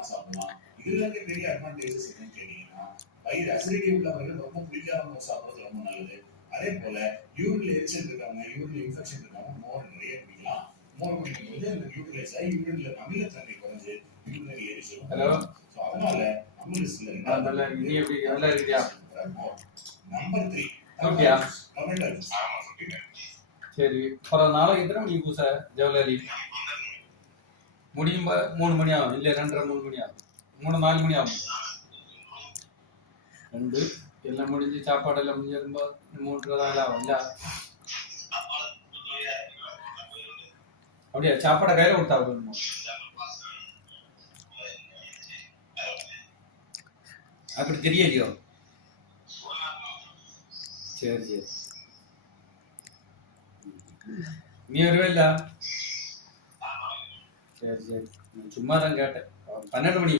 தாராளமா சாப்பிடலாம். இதுல இருக்க பெரிய அட்வான்டேஜஸ் என்னன்னு கேட்டீங்கன்னா, வயிறு அசிடிட்டி உள்ளவர்கள் ரொம்ப புளிக்காத உணவு சாப்பிடுறது ரொம்ப நல்லது. அதே போல யூரின்ல எரிச்சல் இருக்காங்க, யூரின்ல இன்ஃபெக்ஷன் இருக்காங்க, மோர் நிறைய குடிக்கலாம். மோர் குடிக்கும்போது அந்த நியூட்ரலைஸ் ஆகி யூரின்ல அமிலத்தன்மை குறைஞ்சு யூரினரி எரிச்சலும். ஹலோ, ஸோ அதனால அமிலஸ்ல நல்லா நீ எப்படி நல்லா இருக்கியா? நம்பர் 3 ஓகேயா? Tomato juice. சரி, அப்புறம் நாளைக்கு எத்தனை மணிக்கு பூச ஜவஹர்லாலி முடியும்? 3 மணி ஆகும், இல்லை 2:30 3 மணி ஆகும், 3 4 மணி ஆகும். 2 எல்லாம் முடிஞ்சு சாப்பாடெல்லாம் முடிஞ்சு வரும்போது 3:30 ஆகும் இல்ல? அப்படியா? சாப்பாடை கையில கொடுத்தா வேணுமோ? அப்படி தெரியலையோ? சரி சரி, நீ வருவே இல்ல? சரி சரி, சும்மா தான் கேட்டேன். 12 மணி